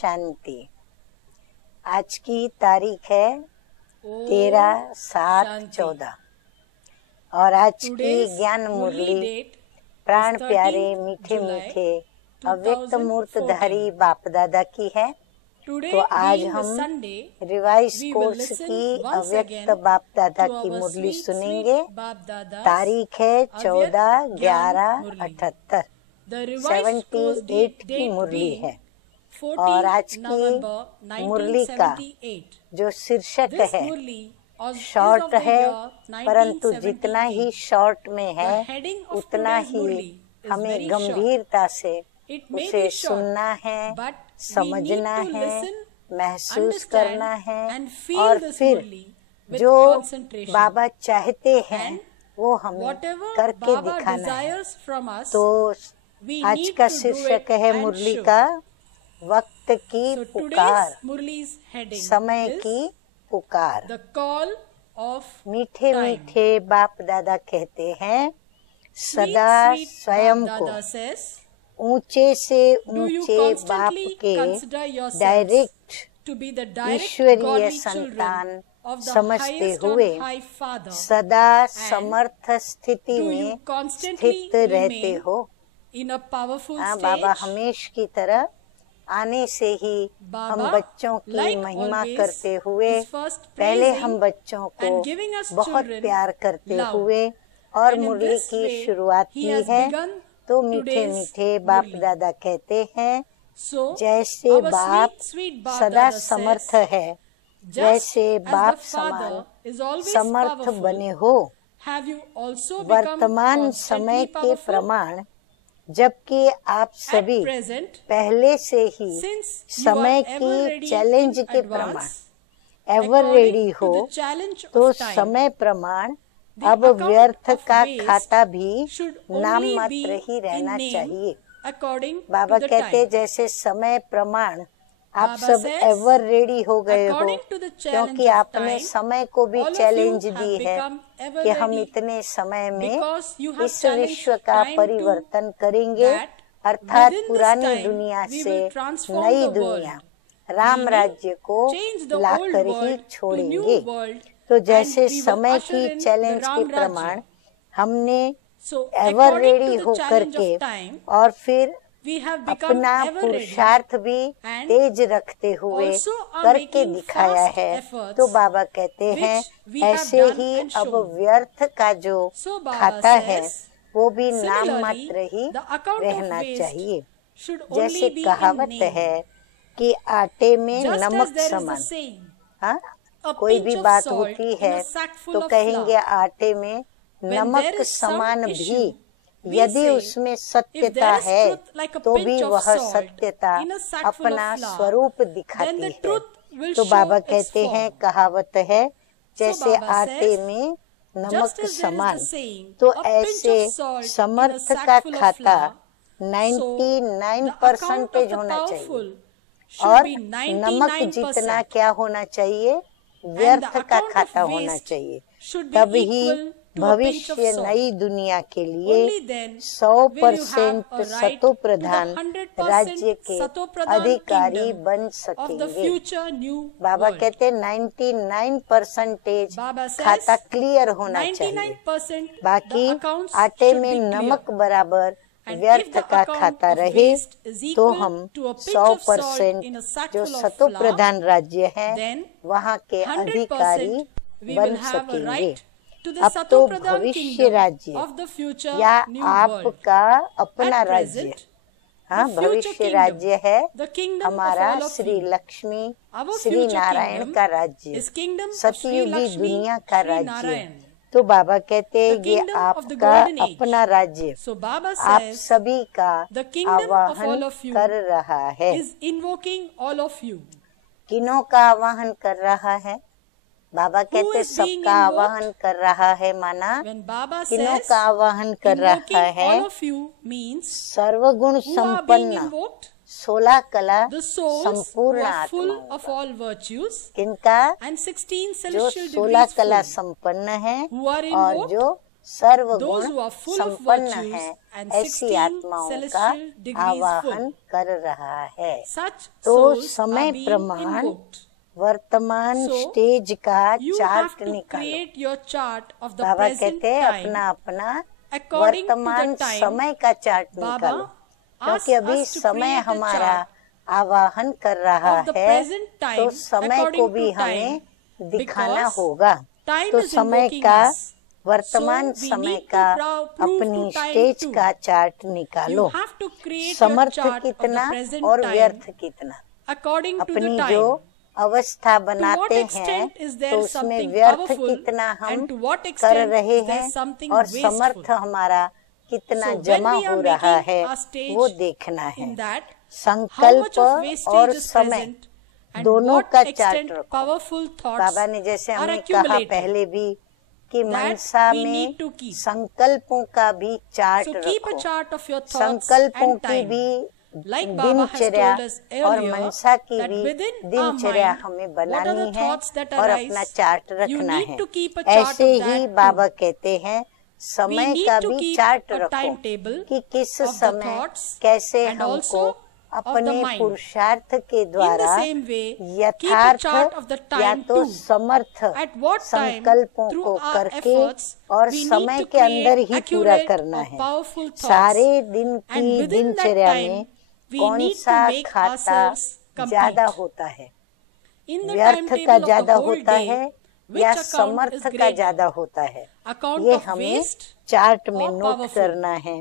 शांति। आज की तारीख है 13/7/14 और आज की ज्ञान मुरली प्राण प्यारे मीठे मीठे अव्यक्त मूर्तधारी बाप दादा की है। तो आज हम रिवाइज कोर्स की अव्यक्त बाप दादा की मुरली सुनेंगे। तारीख है 14/11/78 78 की मुरली है। और आज की मुरली का जो शीर्षक है शॉर्ट है, परंतु जितना ही शॉर्ट में है उतना ही हमें गंभीरता से उसे सुनना है, समझना है, महसूस करना है और फिर जो बाबा चाहते हैं वो हमें करके दिखाना है। तो आज का शीर्षक है मुरली का वक्त की पुकार, समय की पुकार। मीठे मीठे बाप दादा कहते हैं सदा स्वयं को ऊंचे से ऊंचे बाप के डायरेक्ट ईश्वरीय संतान समझते हुए सदा समर्थ स्थिति में स्थित रहते हो। बाबा हमेश की तरह आने से ही हम बच्चों की महिमा करते हुए, पहले हम बच्चों को बहुत प्यार करते हुए और मुरली की शुरुआत की है। तो मीठे मीठे बाप दादा कहते हैं जैसे बाप सदा समर्थ है वैसे बाप समान समर्थ बने हो। वर्तमान समय के प्रमाण, जबकि आप सभी पहले से ही समय की चैलेंज के प्रमाण एवर रेडी हो, तो समय प्रमाण अब व्यर्थ का खाता भी नाम मात्र ही रहना चाहिए। बाबा कहते जैसे समय प्रमाण आप सब एवर रेडी हो गए हो, क्योंकि आपने समय को भी चैलेंज दी है कि हम इतने समय में इस विश्व का परिवर्तन करेंगे, अर्थात पुरानी दुनिया से नई दुनिया राम राज्य को लाकर ही छोड़ेंगे। तो जैसे समय की चैलेंज के प्रमाण हमने एवर रेडी होकर के और फिर अपना पुरुषार्थ भी तेज रखते हुए करके दिखाया है। तो बाबा कहते हैं ऐसे ही अब व्यर्थ का जो खाता है वो भी नाम मात्र ही रहना चाहिए। जैसे कहावत है कि आटे में नमक समान। हाँ, कोई भी बात होती है तो कहेंगे आटे में नमक समान भी यदि उसमें सत्यता है तो भी वह सत्यता अपना स्वरूप दिखाती है। तो बाबा कहते हैं कहावत है जैसे आटे में नमक समान। तो ऐसे समर्थ का खाता 99% होना चाहिए और नमक जितना क्या होना चाहिए, व्यर्थ का खाता होना चाहिए। तभी भविष्य नई दुनिया के लिए 100% सतो प्रधान राज्य के अधिकारी बन सकेंगे। बाबा कहते 99% खाता क्लियर होना चाहिए, बाकी आटे में नमक बराबर व्यर्थ का खाता रहे तो हम 100% जो सतो प्रधान राज्य है वहाँ के अधिकारी बन सकेंगे। अब तो भविष्य राज्य या आपका अपना राज्य, हाँ भविष्य राज्य है हमारा श्री लक्ष्मी श्री नारायण का राज्य, सतयुगी दुनिया का राज्य। तो बाबा कहते हैं ये आपका अपना राज्य आप सभी का आवाहन कर रहा है। किन्हों का आवाहन कर रहा है? बाबा कहते सबका आवाहन कर रहा है, माना किन्हों का आवाहन कर रहा है? सर्वगुण संपन्न 16 कला संपूर्ण आत्मा। किनका? जो 16 कला संपन्न है और जो सर्वगुण संपन्न है, ऐसी आत्माओं का आवाहन कर रहा है। तो समय प्रमाण वर्तमान स्टेज का चार्ट निकालो। बाबा कहते हैं अपना अपना वर्तमान समय का चार्ट निकालो, क्योंकि अभी समय हमारा आवाहन कर रहा है, तो समय को भी हमें दिखाना होगा। तो समय का वर्तमान समय का अपनी स्टेज का चार्ट निकालो। समर्थ कितना और व्यर्थ कितना, अपनी जो अवस्था बनाते हैं तो उसमें व्यर्थ कितना हम कर रहे हैं और समर्थ हमारा कितना जमा हो रहा है, वो देखना है। संकल्प और समय दोनों का चार्ट रखो। बाबा ने जैसे हमें कहा पहले भी कि मनसा में संकल्पों का भी चार्ट रखो, संकल्पों की भी दिनचर्या और मनसा की भी दिनचर्या हमें बनानी है और अपना चार्ट रखना है। ऐसे ही बाबा कहते हैं समय का भी चार्ट रखो कि किस समय कैसे हमको अपने पुरुषार्थ के द्वारा यथार्थ या तो समर्थ संकल्पों को करके और समय के अंदर ही पूरा करना है। सारे दिन की दिनचर्या में कौन सा खाता ज्यादा होता है, व्यर्थ का ज्यादा होता है या समर्थ का ज्यादा होता है, ये हमें चार्ट में नोट करना है।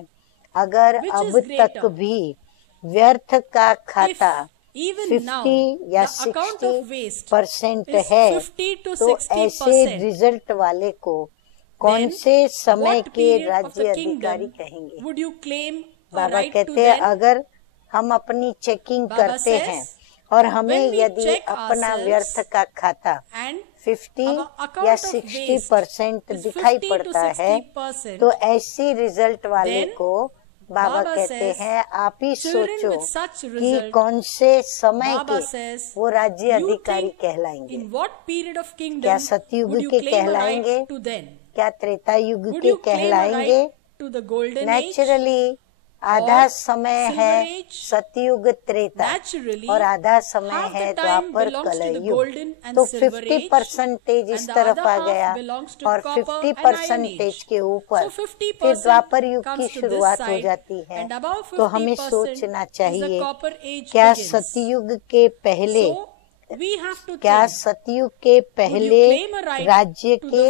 अगर अब तक भी व्यर्थ का खाता 50 या 60% है, तो ऐसे रिजल्ट वाले को कौन से समय के राज्य अधिकारी कहेंगे? बाबा कहते हैं अगर हम अपनी चेकिंग करते हैं और हमें यदि अपना व्यर्थ का खाता 50 या 60% दिखाई पड़ता है, तो ऐसी रिजल्ट वाले को बाबा कहते हैं आप ही सोचो कि कौन से समय के वो राज्य अधिकारी कहलाएंगे। क्या सतयुग के कहलाएंगे, क्या त्रेता युग के कहलाएंगे? नेचुरली आधा समय है सतयुग त्रेता और आधा समय है द्वापर कलयुग, तो 50% इस तरफ आ गया और 50% के ऊपर फिर द्वापर युग की शुरुआत हो जाती है। तो हमें सोचना चाहिए क्या सतयुग के पहले राज्य के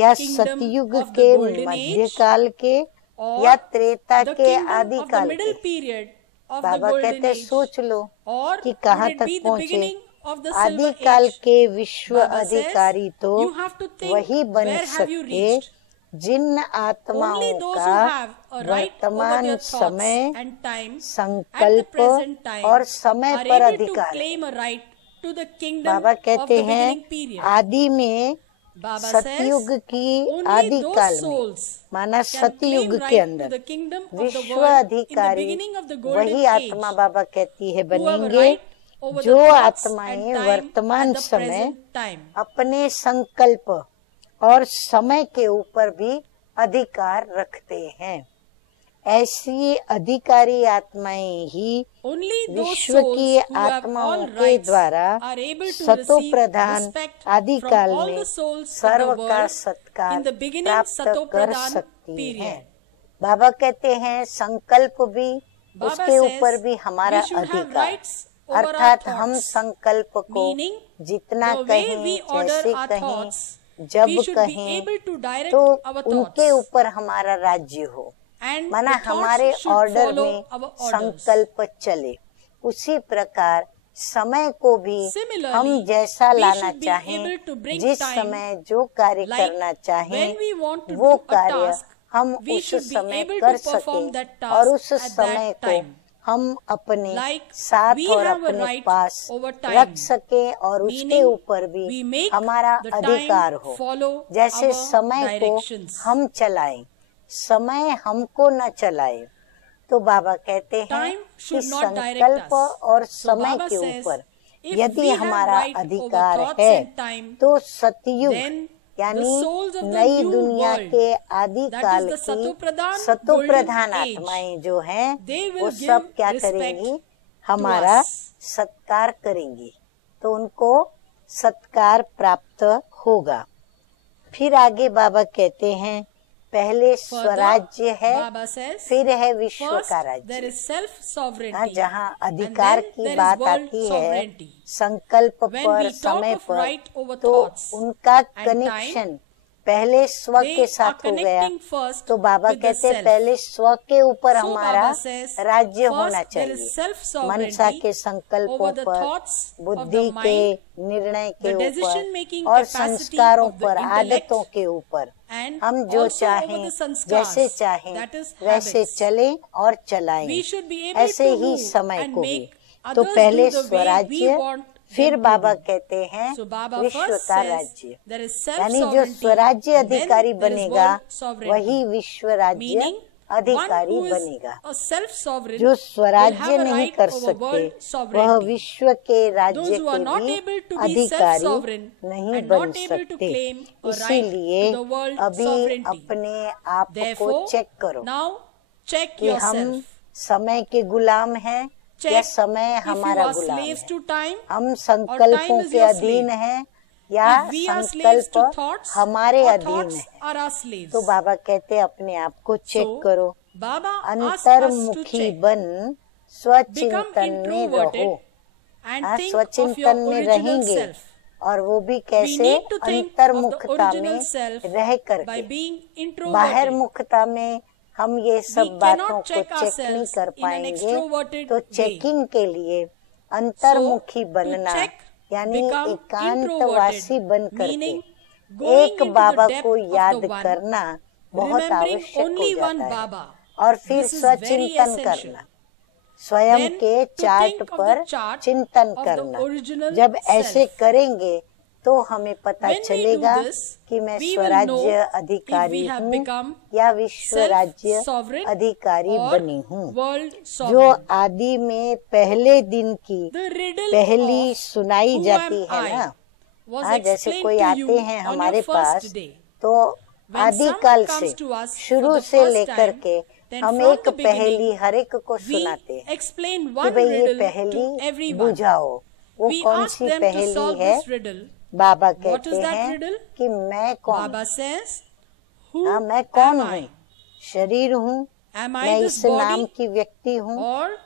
या सतयुग के मध्यकाल के या त्रेता के आदिकाल के? बाबा कहते सोच लो कि कहाँ तक पहुँचे। आदिकाल के विश्व अधिकारी तो वही बन सकते जिन आत्माओं का वर्तमान समय, संकल्प और समय पर अधिकार। बाबा कहते हैं आदि में सतयुग की आदिकाल में माना सतयुग के अंदर विश्व अधिकारी वही आत्मा बाबा कहती है बनेंगे जो आत्माएं वर्तमान समय अपने संकल्प और समय के ऊपर भी अधिकार रखते हैं। ऐसी अधिकारी आत्माएं ही विश्व की आत्माओं के द्वारा सतो प्रधान आदिकाल में सर्व का सत्कार प्राप्त कर सकती हैं। बाबा कहते हैं संकल्प भी उसके ऊपर भी हमारा अधिकार, अर्थात हम संकल्प को जितना कहें, जैसे कहें, जब कहें, तो उनके ऊपर हमारा राज्य हो, माना हमारे ऑर्डर में संकल्प चले। उसी प्रकार समय को भी हम जैसा लाना चाहें, जिस समय जो कार्य करना चाहें, वो कार्य हम उस समय कर सके और उस समय को हम अपने साथ और अपने पास रख सके और उसके ऊपर भी हमारा अधिकार हो। जैसे समय को हम चलाएं, समय हमको न चलाए। तो बाबा कहते हैं कि संकल्प और समय के ऊपर यदि हमारा अधिकार है तो सतयुग यानी नई दुनिया के आदि काल की सतो प्रधान आत्माएं जो हैं वो सब क्या करेंगी, हमारा सत्कार करेंगी, तो उनको सत्कार प्राप्त होगा। फिर आगे बाबा कहते हैं पहले स्वराज्य है, फिर है विश्व का राज्य। जहाँ अधिकार की बात आती है संकल्प पर, समय पर, तो उनका कनेक्शन पहले स्व के साथ हो गया। तो बाबा कहते हैं पहले स्व के ऊपर हमारा राज्य होना चाहिए, मनसा के संकल्पों पर, बुद्धि के निर्णय के ऊपर और संस्कारों पर, आदतों के ऊपर। हम जो चाहें, जैसे चाहें वैसे चलें और चलाएं, ऐसे ही समय को भी। तो पहले स्वराज्य, फिर बाबा कहते हैं विश्व का राज्य, यानी जो स्वराज्य अधिकारी बनेगा वही विश्व राज्य अधिकारी बनेगा। जो स्वराज्य नहीं कर सकते वह विश्व के राज्य के भी अधिकारी नहीं बन सकते। इसीलिए अभी अपने आप को चेक करो कि हम समय के गुलाम हैं या समय हमारा गुलाम है। हम संकल्पों के अधीन हैं या संकल्प हमारे अधीन है। तो बाबा कहते हैं अपने आप को चेक करो, अंतर्मुखी बन स्वचिंतन में रहो। स्वचिंतन में रहेंगे और वो भी कैसे, अंतर्मुखता में रह करके। बाहर मुखता में हम ये सब बातों को चेक नहीं कर पाएंगे। तो चेकिंग के लिए अंतर्मुखी बनना, यानी एकांतवासी बन करके एक बाबा को याद करना बहुत आवश्यक हो जाता है। और फिर स्वचिंतन करना, स्वयं के चार्ट पर चिंतन करना। जब ऐसे करेंगे तो हमें पता चलेगा कि मैं स्वराज्य अधिकारी हूँ या विश्व राज्य अधिकारी बनी हूँ। जो आदि में पहले दिन की पहली सुनाई जाती है ना, जैसे कोई आते हैं हमारे पास तो आदि काल से शुरू से लेकर के हम एक पहेली हर एक को सुनाते हैं कि भाई ये पहेली बुझाओ। वो कौन सी पहेली है? बाबा कहते हैं कि मैं कौन, मैं कौन हूँ? शरीर हूँ, मैं इस नाम की व्यक्ति हूँ,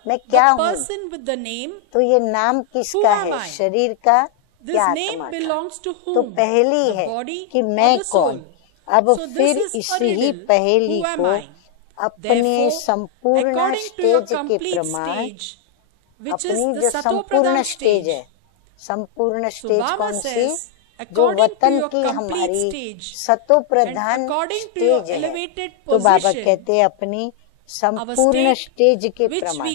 मैं क्या हूँ? तो ये नाम किसका है? शरीर का या आत्मा का? तो पहेली है कि मैं कौन। अब फिर इसी पहेली को अपने संपूर्ण स्टेज के प्रमाण, अपनी जो संपूर्ण स्टेज है, संपूर्ण स्टेज कौन सी? जो वतन की हमारी सतो प्रधान स्टेज है। तो बाबा कहते हैं अपनी संपूर्ण स्टेज के प्रमाण,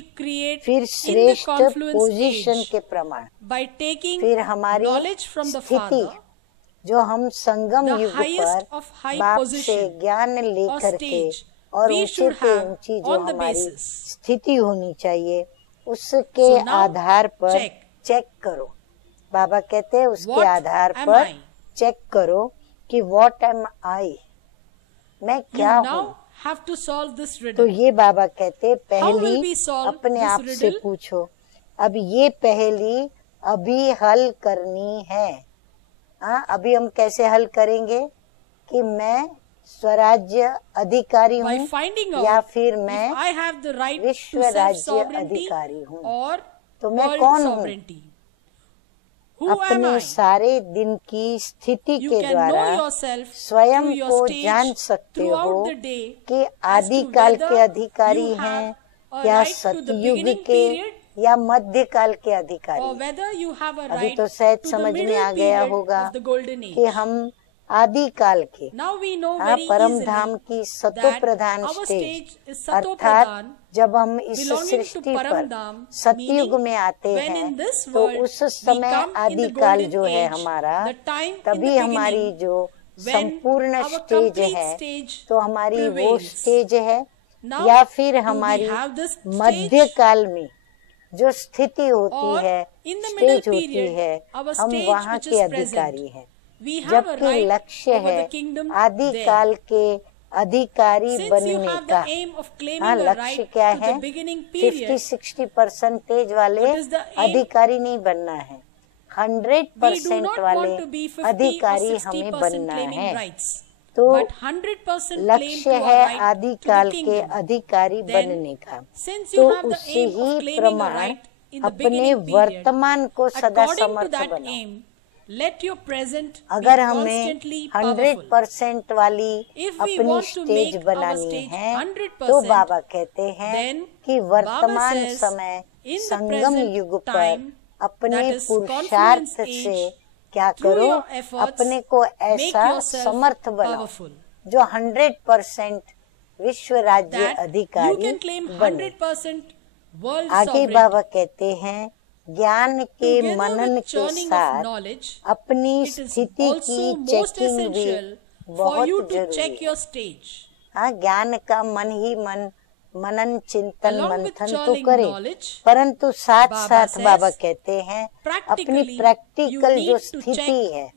फिर श्रेष्ठ पोजीशन के प्रमाण, फिर हमारी स्थिति जो हम संगम युग पर बाप से ज्ञान लेकर के और ऊंचे पे ऊंची जो हमारी स्थिति होनी चाहिए उसके आधार पर चेक करो। बाबा कहते हैं उसके आधार पर चेक करो कि व्हाट एम आई, मैं क्या हूँ। तो ये बाबा कहते पहली अपने आप से पूछो। अब ये पहेली अभी हल करनी है। अभी हम कैसे हल करेंगे कि मैं स्वराज्य अधिकारी हूँ या फिर मैं विश्व राज्य अधिकारी हूँ। तो मैं कौन हूँ? अपने सारे दिन की स्थिति के द्वारा स्वयं को जान सकते हो कि आदि काल के अधिकारी हैं या सतयुग के या मध्य काल के अधिकारी। अभी तो शायद समझ में आ गया होगा कि हम आदि काल के परम धाम की सतो प्रधान स्टेज, अर्थात जब हम इस सृष्टि पर सतयुग में आते हैं तो उस समय आदि काल जो है हमारा, तभी हमारी जो संपूर्ण स्टेज है तो हमारी वो स्टेज है। या फिर हमारी मध्य काल में जो स्थिति होती है, स्टेज होती है, हम वहाँ के अधिकारी हैं। जबकि लक्ष्य है आदि काल के अधिकारी बनने का। हाँ, लक्ष्य क्या है? 50-60% वाले अधिकारी नहीं बनना है, 100% वाले अधिकारी हमें बनना है। तो लक्ष्य है आदि काल के अधिकारी बनने का। तो उससे ही प्रमाण अपने वर्तमान को सदा समर्थ बनाओ। अगर हमें 100% वाली अपनी स्टेज बनानी है, तो बाबा कहते हैं कि वर्तमान समय संगम युग पर अपने पुरुषार्थ से क्या करो? अपने को ऐसा समर्थ बनाओ जो 100% विश्व राज्य अधिकारी बने। आगे बाबा कहते हैं ज्ञान के मनन के साथ अपनी स्थिति की चेकिंग भी बहुत जरूरी है। हाँ, ज्ञान का मन ही मन मनन चिंतन मंथन तो करे, परंतु साथ साथ बाबा कहते हैं अपनी प्रैक्टिकल जो स्थिति है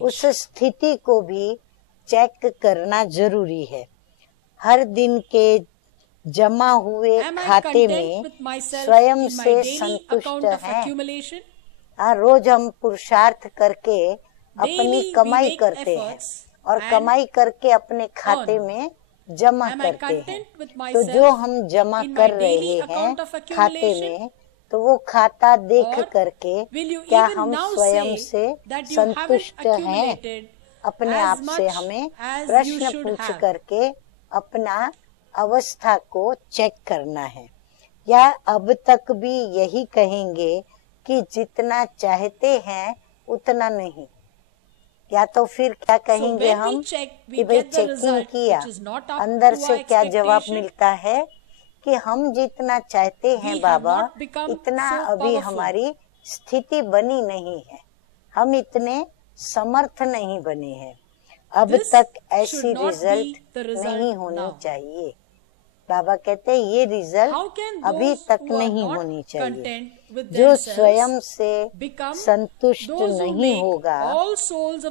उस स्थिति को भी चेक करना जरूरी है। हर दिन के जमा हुए खाते में स्वयं से संतुष्ट हैं। हाँ, रोज हम पुरुषार्थ करके अपनी कमाई करते हैं और कमाई करके अपने खाते में जमा करते हैं। तो जो हम जमा कर रहे हैं खाते में, तो वो खाता देख करके क्या हम स्वयं से संतुष्ट हैं? अपने आप से हमें प्रश्न पूछ करके अपना अवस्था को चेक करना है। या अब तक भी यही कहेंगे कि जितना चाहते हैं उतना नहीं, या तो फिर क्या कहेंगे हम कि भाई चेकिंग किया, अंदर से क्या जवाब मिलता है कि हम जितना चाहते हैं बाबा इतना अभी हमारी स्थिति बनी नहीं है, हम इतने समर्थ नहीं बने हैं, अब तक ऐसी रिजल्ट नहीं होनी चाहिए। बाबा कहते हैं ये रिजल्ट अभी तक नहीं होनी चाहिए। जो स्वयं से संतुष्ट नहीं होगा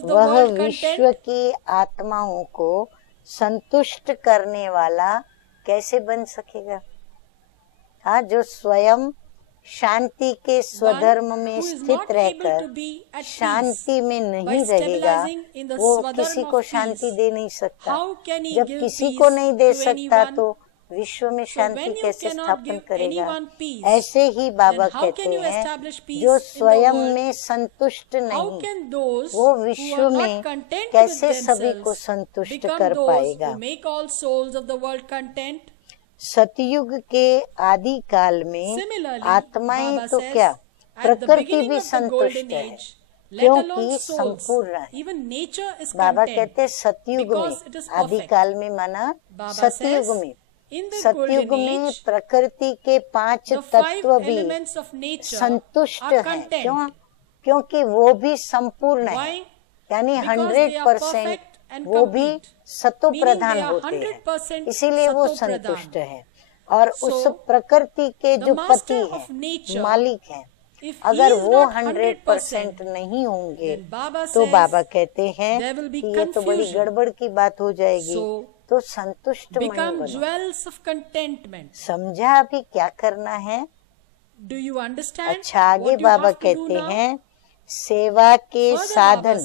वह विश्व की आत्माओं को संतुष्ट करने वाला कैसे बन सकेगा? हाँ, जो स्वयं शांति के स्वधर्म में स्थित रहकर शांति में नहीं रहेगा वो किसी को शांति दे नहीं सकता। जब किसी को नहीं दे सकता तो विश्व में शांति कैसे स्थापन करेगा? ऐसे ही बाबा कहते हैं जो स्वयं में संतुष्ट नहीं वो विश्व में कैसे सभी को संतुष्ट कर पाएगा? सतयुग के आदि काल में आत्माएं तो क्या प्रकृति भी संतुष्ट है क्योंकि संपूर्ण है। बाबा कहते सतयुग में, आदि काल में माना सतयुग में, सतयुग में प्रकृति के 5 तत्व भी संतुष्ट हैं। क्यों? क्योंकि वो भी संपूर्ण है, यानी 100% वो भी सतो प्रधान होते हैं, इसीलिए वो संतुष्ट है। और उस प्रकृति के जो पति हैं, मालिक हैं, अगर वो 100% नहीं होंगे तो बाबा कहते हैं कि ये तो बड़ी गड़बड़ की बात हो जाएगी। तो संतुष्ट मन बनो। समझा अभी क्या करना है? अच्छा, आगे बाबा कहते हैं सेवा के साधन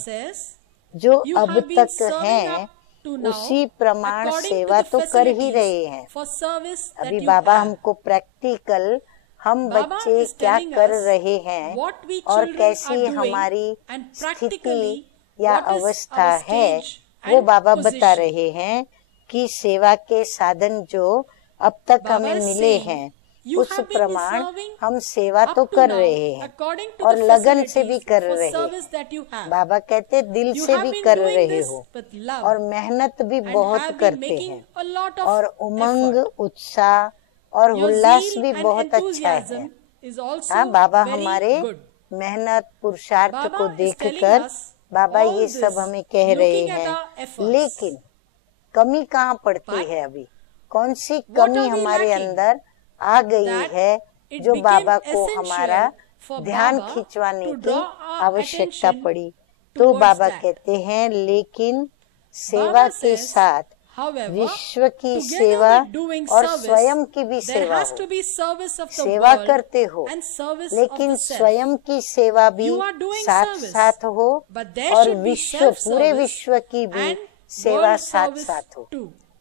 जो अब तक हैं उसी प्रमाण सेवा तो कर ही रहे हैं। अभी बाबा हमको प्रैक्टिकल हम बच्चे क्या कर रहे हैं और कैसी हमारी स्थिति या अवस्था है वो बाबा बता रहे हैं कि सेवा के साधन जो अब तक हमें मिले हैं उस प्रमाण हम सेवा तो कर रहे हैं और लगन से भी कर रहे हैं। बाबा कहते दिल से भी कर रहे हो और मेहनत भी बहुत करते हैं और उमंग उत्साह और उल्लास भी बहुत अच्छा है। हाँ, बाबा हमारे मेहनत पुरुषार्थ को देखकर बाबा ये सब हमें कह रहे हैं, लेकिन कमी कहाँ पड़ती है? अभी कौन सी कमी हमारे अंदर आ गई है जो बाबा को हमारा ध्यान खिंचवाने की आवश्यकता पड़ी? तो बाबा कहते हैं लेकिन सेवा के साथ विश्व की सेवा और स्वयं की भी सेवा हो। सेवा करते हो लेकिन स्वयं की सेवा भी साथ साथ हो और पूरे विश्व की भी सेवा साथ साथ हो।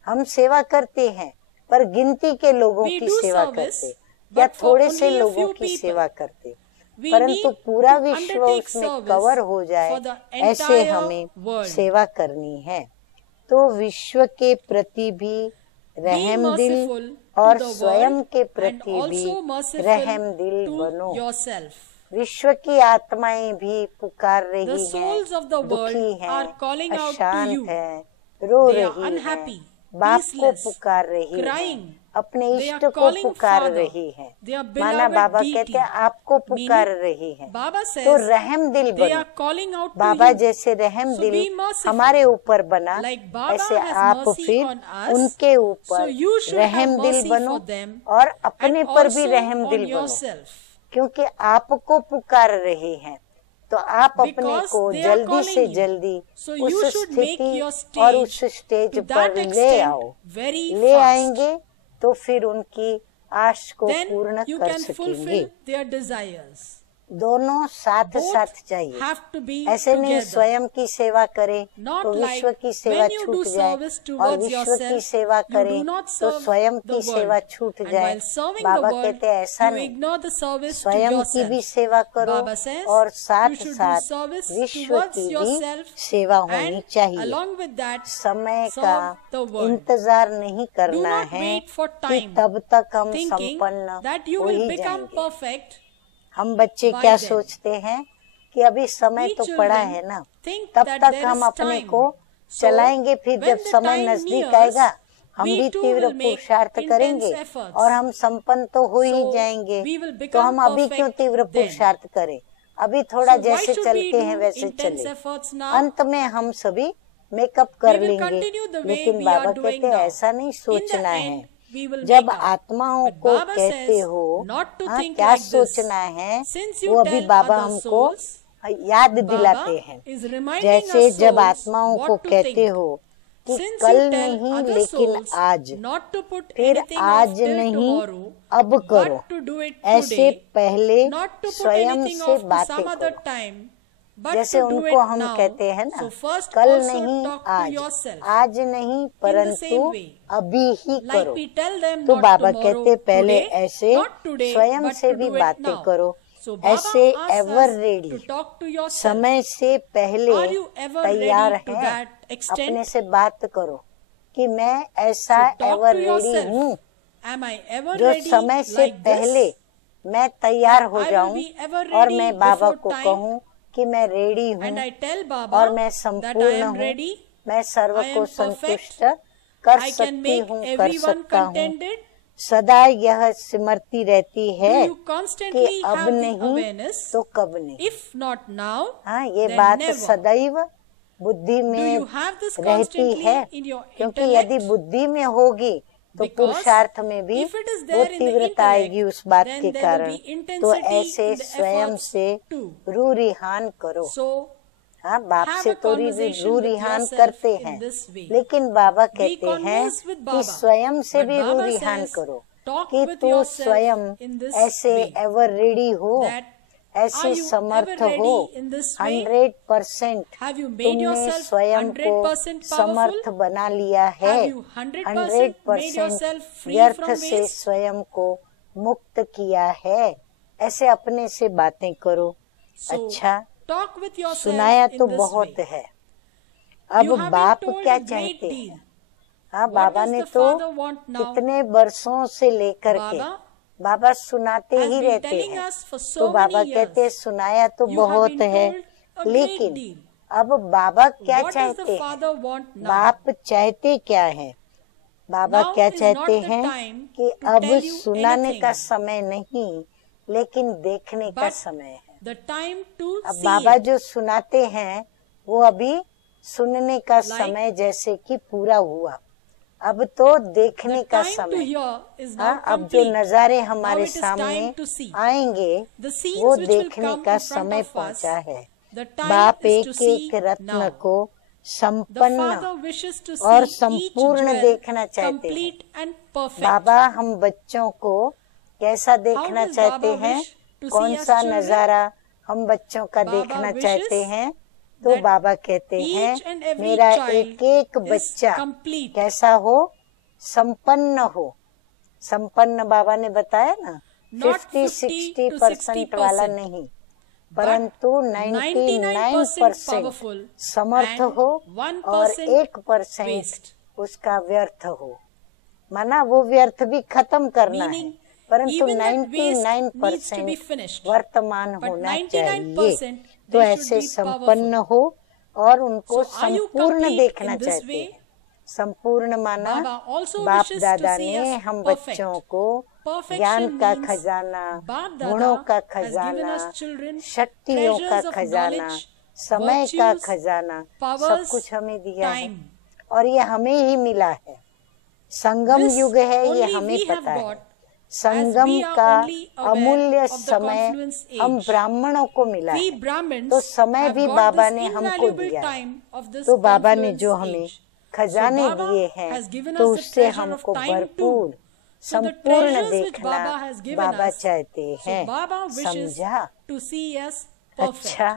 हम सेवा करते हैं पर गिनती के लोगों की सेवा करते या थोड़े से लोगों की सेवा करते, परंतु पूरा विश्व उसमें कवर हो जाए ऐसे हमें सेवा करनी है। तो विश्व के प्रति भी रहम दिल और स्वयं के प्रति भी रहम दिल बनो। विश्व की आत्माएं भी पुकार रही हैं, दुखी हैं, अशांत हैं, रो रही हैं, बाप को पुकार रही है, अपने इष्ट को पुकार रही है। माना बाबा कहते हैं आपको पुकार रही है, तो रहम दिल बनो। बाबा जैसे रहम दिल हमारे ऊपर बना, ऐसे आप फिर उनके ऊपर रहम दिल बनो और अपने पर भी रहम दिल बनो, क्योंकि आपको पुकार रहे हैं। तो आप अपने को जल्दी से जल्दी उस स्थिति और उस स्टेज पर ले आओ। ले आएंगे तो फिर उनकी आश को पूर्ण कर सकेंगे। दोनों साथ साथ चाहिए। ऐसे नहीं स्वयं की सेवा करें तो विश्व की सेवा छूट जाए और विश्व की सेवा करें तो स्वयं की सेवा छूट जाए। बाबा कहते हैं ऐसा नहीं, स्वयं की भी सेवा करो और साथ साथ विश्व की भी सेवा होनी चाहिए। समय का इंतजार नहीं करना है कि तब तक हम संपन्न हो ही जाएंगे। हम बच्चे क्या सोचते हैं कि अभी समय तो पड़ा है ना, तब तक हम अपने को चलाएंगे, फिर जब समय नजदीक आएगा हम भी तीव्र पुरुषार्थ करेंगे और हम संपन्न तो हो ही जाएंगे। तो हम अभी क्यों तीव्र पुरुषार्थ करें, अभी थोड़ा जैसे चलते हैं वैसे चले, अंत में हम सभी मेकअप कर लेंगे। लेकिन बाबा कहते हैं ऐसा नहीं सोचना है। जब आत्माओं को कहते हो क्या सोचना है, वो अभी बाबा हमको याद दिलाते हैं। जैसे जब आत्माओं को कहते हो कि कल नहीं लेकिन आज, फिर आज नहीं अब करो, ऐसे पहले स्वयं से बातें करो। जैसे उनको हम कहते हैं ना कल नहीं आज नहीं परंतु अभी ही करो। तो बाबा कहते पहले ऐसे स्वयं से भी बातें करो, ऐसे एवर रेडी, समय से पहले तैयार है। अपने से बात करो कि मैं ऐसा एवर रेडी हूँ जो समय से पहले मैं तैयार हो जाऊं और मैं बाबा को कहूँ कि मैं रेडी हूँ और मैं संपूर्ण हूँ, मैं सर्व को संतुष्ट कर सकती हूँ, कर सकता हूँ। सदा यह स्मृति रहती है कि अब नहीं तो कब नहीं। हाँ, ये बात सदैव बुद्धि में रहती है, क्योंकि यदि बुद्धि में होगी तो पुरुषार्थ में भी वो तीव्रता आएगी उस बात के कारण। तो ऐसे स्वयं से रू रिहान करो। हाँ, बाप से तो रू रिहान करते हैं, लेकिन बाबा कहते हैं कि स्वयं से भी रू रिहान करो कि तू स्वयं ऐसे एवर रेडी हो, ऐसे समर्थ हो। 100% तुमने स्वयं को समर्थ बना लिया है। 100% व्यर्थ से स्वयं को मुक्त किया है। ऐसे अपने से बातें करो। अच्छा, सुनाया तो बहुत है, अब बाप क्या चाहते हैं? हाँ, बाबा ने तो कितने वर्षों से लेकर के बाबा सुनाते ही रहते हैं। तो बाबा कहते हैं सुनाया तो बहुत है, लेकिन अब बाबा क्या चाहते हैं? बाप चाहते क्या है? बाबा क्या चाहते हैं कि अब सुनाने का समय नहीं, लेकिन देखने का समय है। अब बाबा जो सुनाते हैं वो अभी सुनने का समय जैसे कि पूरा हुआ, अब तो देखने का समय। हाँ, अब जो नजारे हमारे सामने आएंगे वो देखने का समय पहुंचा है। बाप एक एक रत्न को संपन्न और संपूर्ण देखना चाहते हैं। बाबा हम बच्चों को कैसा देखना चाहते हैं? कौन सा नजारा हम बच्चों का देखना चाहते हैं? तो बाबा कहते हैं मेरा एक एक बच्चा कैसा हो? संपन्न हो। संपन्न बाबा ने बताया ना, 50-60% वाला नहीं, परंतु 99% समर्थ हो और 1% उसका व्यर्थ हो। माना वो व्यर्थ भी खत्म करना है, परंतु 99% वर्तमान होना चाहिए। तो ऐसे संपन्न हो और उनको संपूर्ण देखना चाहते हैं। संपूर्ण माना बाप दादा ने हम बच्चों को ज्ञान का खजाना, गुणों का खजाना, शक्तियों का खजाना, समय का खजाना, सब कुछ हमें दिया है और ये हमें ही मिला है। संगम युग है, ये हमें पता है। संगम का अमूल्य समय हम ब्राह्मणों को मिला है, तो समय भी बाबा ने हमको दिया है। तो बाबा ने जो हमें खजाने दिए हैं, तो उससे हमको भरपूर संपूर्ण देखना बाबा चाहते हैं। समझा? अच्छा,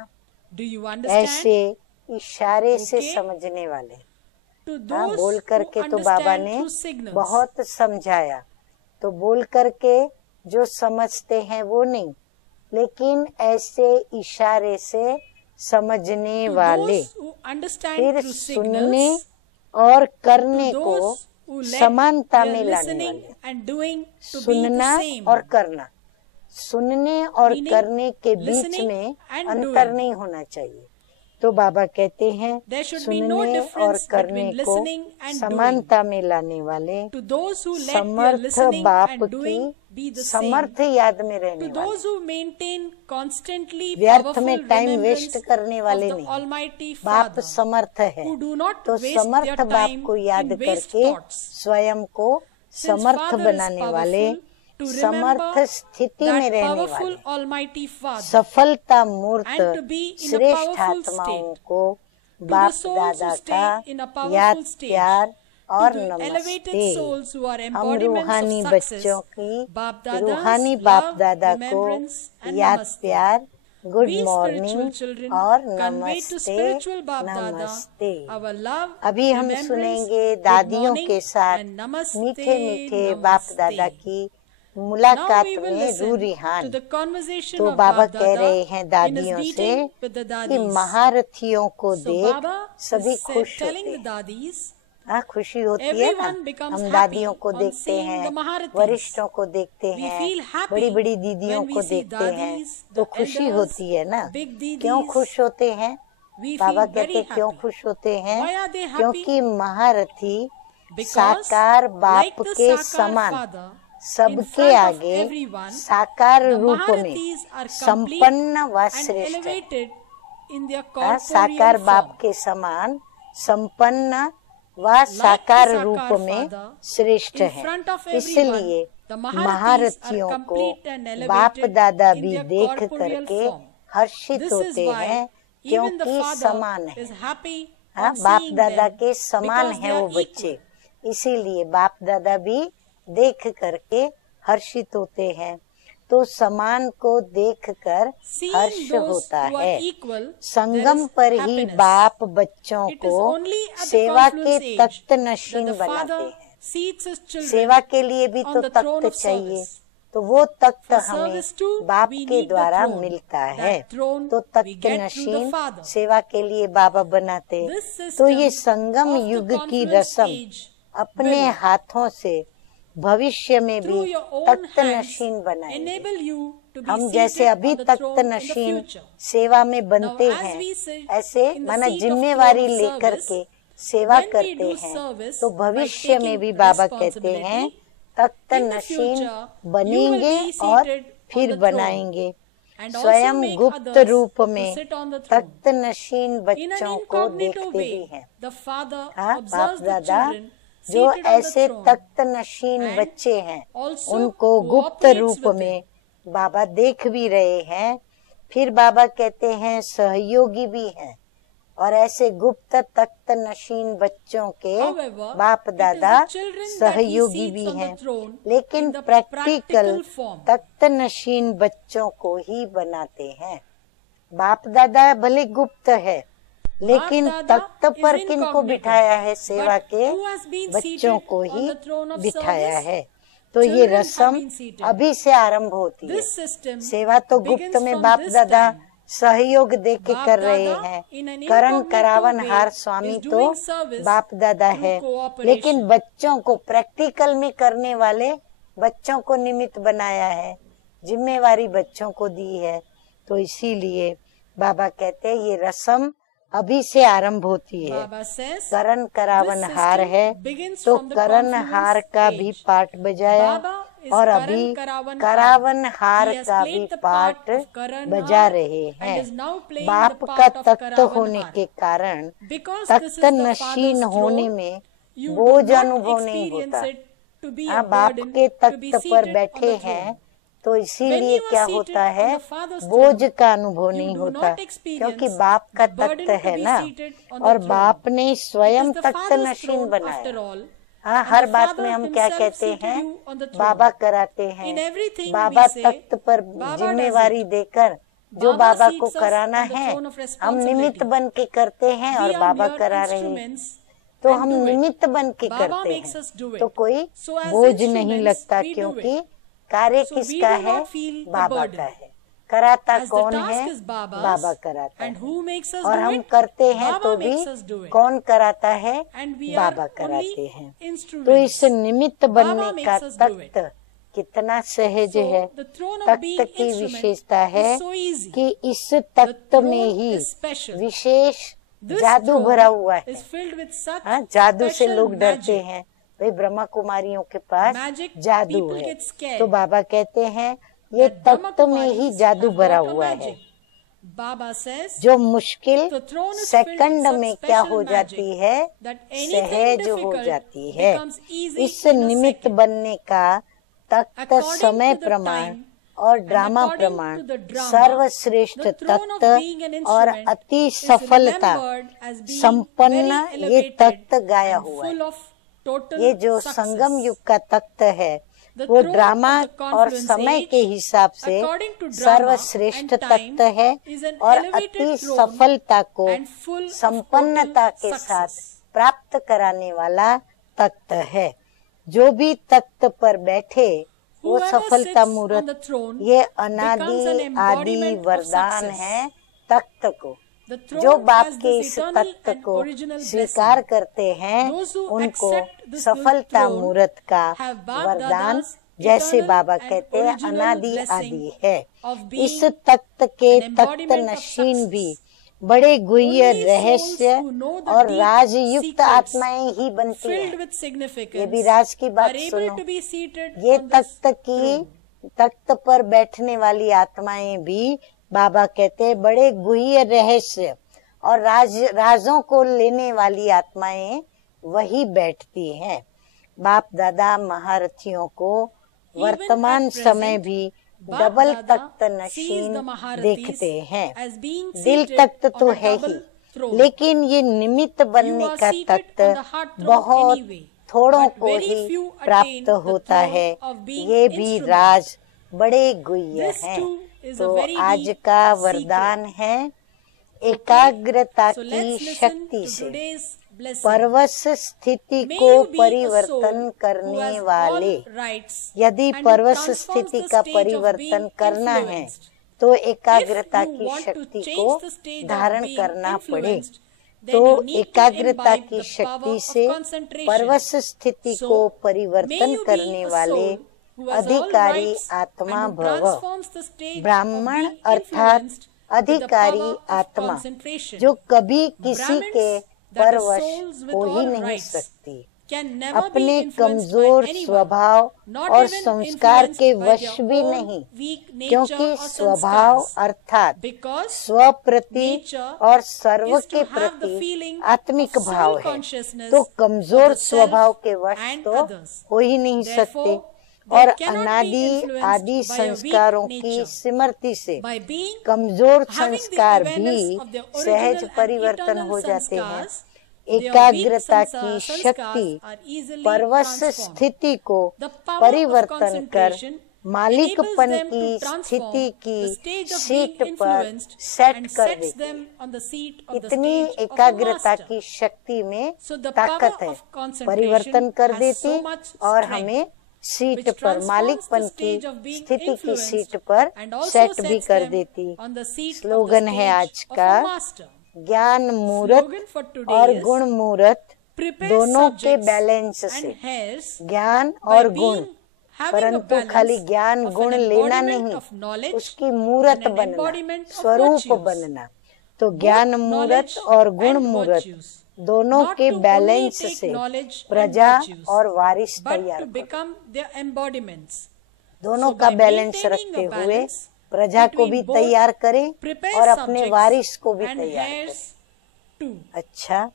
ऐसे इशारे से समझने वाले, हाँ, बोल करके तो बाबा ने बहुत समझाया। तो बोल करके जो समझते हैं वो नहीं, लेकिन ऐसे इशारे से समझने वाले, फिर सुनने और करने को समानता में लाने वाले। सुनना और करना, सुनने और करने के बीच में अंतर नहीं होना चाहिए। तो बाबा कहते हैं सुनने और करने को समानता में लाने वाले, समर्थ बाप की समर्थ याद में रहने वाले, व्यर्थ में टाइम वेस्ट करने वाले नहीं। बाप समर्थ है, तो समर्थ बाप को याद करके स्वयं को समर्थ बनाने वाले, समर्थ स्थिति में रहने वाले, सफलता मूर्त श्रेष्ठ आत्माओं को बाप दादा का याद, प्यार और नमस्ते। हम रूहानी बच्चों की रूहानी बाप दादा को याद, प्यार, गुड मॉर्निंग और नमस्ते नमस्ते। अभी हम सुनेंगे दादियों के साथ मीठे मीठे बाप दादा की मुलाकात में रूरिहान। तो बाबा कह रहे हैं दादियों से कि महारथियों को देख सभी खुश होते हैं। हाँ, खुशी होती है ना, हम दादियों को देखते हैं, वरिष्ठों को देखते हैं, बड़ी बड़ी दीदियों को देखते हैं, तो खुशी होती है ना। क्यों खुश होते हैं? बाबा कहते क्यों खुश होते हैं? क्योंकि महारथी साकार बाप के समान सबके आगे साकार रूप में संपन्न व श्रेष्ठ है। साकार बाप के समान संपन्न व साकार रूप में श्रेष्ठ है। इसलिए महारथियों को बाप दादा भी देख करके हर्षित होते हैं, क्योंकि समान है। बाप दादा के समान है वो बच्चे, इसीलिए बाप दादा भी देख करके हर्षित होते हैं। तो समान को देखकर हर्ष होता है। संगम पर ही बाप बच्चों को सेवा के तख्त नशीन बनाते हैं। सेवा के लिए भी तो तख्त चाहिए, तो वो तख्त हमें बाप के द्वारा मिलता है। तो तख्त नशीन सेवा के लिए बाबा बनाते। तो ये संगम युग की रस्म अपने हाथों से भविष्य में भी तख्त नशीन बनाएंगे। हम जैसे अभी तख्त नशीन सेवा में बनते हैं, ऐसे माना जिम्मेवारी लेकर के सेवा करते हैं, तो भविष्य में भी बाबा कहते हैं तख्त नशीन बनेंगे और फिर बनाएंगे। स्वयं गुप्त रूप में तख्त नशीन बच्चों को देखते भी हैं। हाँ, बाप दादा जो ऐसे तख्त नशीन बच्चे हैं, उनको गुप्त रूप में बाबा देख भी रहे हैं। फिर बाबा कहते हैं सहयोगी भी हैं, और ऐसे गुप्त तख्त नशीन बच्चों के बाप दादा सहयोगी भी हैं, लेकिन प्रैक्टिकल तख्त नशीन बच्चों को ही बनाते हैं। बाप दादा भले गुप्त है, लेकिन तख्त पर किनको बिठाया है? सेवा के बच्चों को ही बिठाया है। तो ये रस्म अभी से आरंभ होती है। सेवा तो गुप्त में बाप दादा सहयोग दे के कर रहे हैं। करण करावन हार स्वामी तो बाप दादा है, लेकिन बच्चों को प्रैक्टिकल में करने वाले बच्चों को निमित्त बनाया है, जिम्मेवारी बच्चों को दी है। तो इसीलिए बाबा कहते हैं ये रस्म अभी से आरंभ होती है। करण करावन हार है तो करण हार का भी पाठ बजाया, और अभी करावन हार का भी पाठ बजा रहे हैं। बाप का तख्त होने के कारण तख्त नशीन होने में बोझ अनुभव नहीं होता। बाप के तख्त पर बैठे हैं तो इसीलिए क्या होता है, बोझ का अनुभव नहीं होता, क्योंकि बाप का तख्त है ना, और बाप ने स्वयं तख्त नशीन बनाया। हाँ, हर बात में हम क्या कहते हैं, बाबा कराते हैं। बाबा तख्त पर जिम्मेवारी देकर जो बाबा को कराना है, हम निमित्त बन के करते हैं और बाबा करा रहे हैं। तो हम निमित्त बन के करते हैं तो कोई बोझ नहीं लगता, क्योंकि कार्य किसका है? बाबा का है। कराता कौन है? बाबा कराता है। और हम करते हैं तो भी कौन कराता है? बाबा कराते हैं। तो इस निमित्त बनने का तख्त कितना सहज है। तख्त की विशेषता है कि इस तख्त में ही विशेष जादू भरा हुआ है। हाँ, जादू से लोग डरते हैं, भाई ब्रह्मा कुमारियों के पास जादू है। तो बाबा कहते हैं ये तख्त में ही जादू भरा हुआ है। जो मुश्किल सेकंड में क्या हो जाती है, सहज हो जाती है। इस निमित्त बनने का तख्त समय प्रमाण और ड्रामा प्रमाण सर्वश्रेष्ठ तख्त और अति सफलता संपन्न ये तख्त गाया हुआ है। ये जो संगम युग का तख्त है वो ड्रामा और समय के हिसाब से सर्वश्रेष्ठ तख्त है और अति सफलता को संपन्नता के साथ प्राप्त कराने वाला तख्त है। जो भी तख्त पर बैठे वो सफलता मूर्त, ये अनादि आदि वरदान है तख्त को। जो बाप के इस तख्त को स्वीकार करते हैं उनको सफलता मूर्त का वरदान, जैसे बाबा कहते हैं, अनादि आदि है। इस तख्त के तख्त नशीन भी बड़े गुह्य रहस्य और राजयुक्त आत्माएं ही बनती हैं। ये भी राज की बात सुनो। ये तख्त पर बैठने वाली आत्माएं भी बाबा कहते हैं बड़े गुह्य रहस्य और राजों को लेने वाली आत्माएं वही बैठती हैं। बाप दादा महारथियों को वर्तमान समय भी डबल तख्त नशीन देखते हैं। दिल तख्त तो है ही, लेकिन ये निमित्त बनने का तख्त बहुत थोड़ों को ही प्राप्त होता है। ये भी राज बड़े गुह्य हैं। तो आज का वरदान है एकाग्रता की शक्ति से परवश स्थिति को परिवर्तन करने वाले। यदि परवश स्थिति का परिवर्तन करना है तो एकाग्रता की शक्ति को धारण करना पड़े। तो एकाग्रता की शक्ति से परवश स्थिति को परिवर्तन करने वाले अधिकारी आत्मा भव। ब्राह्मण अर्थात अधिकारी आत्मा जो कभी किसी के परवश हो ही नहीं सकती, अपने कमजोर स्वभाव और संस्कार के वश भी नहीं, क्योंकि स्वभाव अर्थात स्व प्रति और सर्व के प्रति आत्मिक भाव है। तो कमजोर स्वभाव के वश तो हो ही नहीं सकते। और अनादि आदि संस्कारों की स्मृति से कमजोर संस्कार भी सहज परिवर्तन हो जाते हैं। एकाग्रता की शक्ति परवश स्थिति को परिवर्तन कर मालिकपन की स्थिति की सीट पर सेट कर देती। इतनी एकाग्रता की शक्ति में ताकत है, परिवर्तन कर देती और हमें सीट पर, मालिकपन की स्थिति की सीट पर सेट भी कर देती। स्लोगन है आज का, ज्ञान मूर्त और गुण मूर्त दोनों के बैलेंस से। ज्ञान और गुण, परंतु खाली ज्ञान गुण लेना नहीं, उसकी मूर्त बनना, स्वरूप बनना। तो ज्ञान मूर्त और गुण मूर्त दोनों के बैलेंस से प्रजा और वारिस तैयार करें। दोनों का बैलेंस रखते हुए प्रजा को भी तैयार करें और अपने वारिस को भी तैयार करें। अच्छा,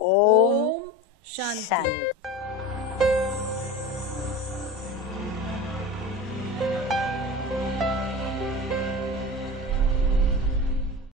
ओम शांति।